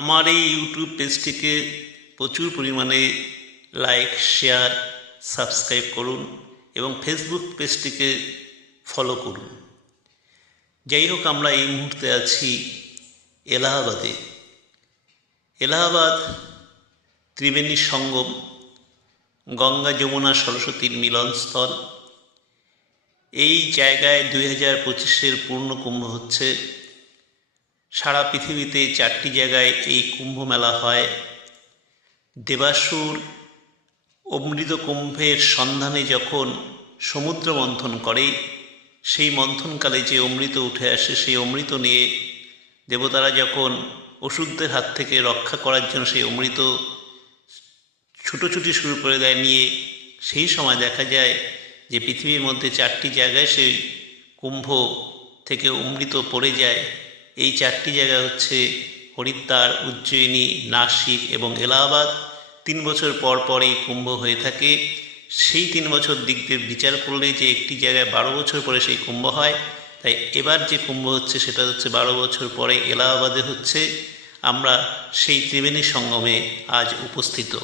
আমার এই ইউটিউব পেজটিকে প্রচুর পরিমাণে লাইক শেয়ার সাবস্ক্রাইব করুন এবং ফেসবুক পেজটিকে ফলো করুন। যাই হোক, আমরা এই মুহূর্তে আছি এলাহাবাদে। এলাহাবাদ ত্রিবেণী সঙ্গম, গঙ্গা যমুনা সরস্বতীর মিলনস্থল এই জায়গায় দুই হাজার পঁচিশের পূর্ণ কুম্ভ হচ্ছে সারা পৃথিবীতে চারটি জায়গায় এই কুম্ভ মেলা হয়। দেবাসুর অমৃত কুম্ভের সন্ধানে যখন সমুদ্র মন্থন করে, সেই মন্থনকালে যে অমৃত উঠে আসে, সেই অমৃত নিয়ে দেবতারা যখন ওষুধদের হাত থেকে রক্ষা করার জন্য সেই অমৃত ছুটোছুটি শুরু করে দেয়, নিয়ে সেই সময় দেখা যায় যে পৃথিবীর মধ্যে চারটি জায়গায় সেই কুম্ভ থেকে অমৃত পড়ে যায়। এই চারটি জায়গা হচ্ছে হরিদ্বার, উজ্জয়িনী, নাসিক এবং এলাহাবাদ। তিন বছর পর পর এই কুম্ভ হয়ে থাকে। সেই তিন বছর দিক দিয়ে বিচার করলে যে একটি জায়গায় বারো বছর পরে সেই কুম্ভ হয়। তাই এবার যে কুম্ভ হচ্ছে সেটা হচ্ছে বারো বছর পরে এলাহাবাদে হচ্ছে। আমরা সেই ত্রিবেণী সঙ্গমে আজ উপস্থিত।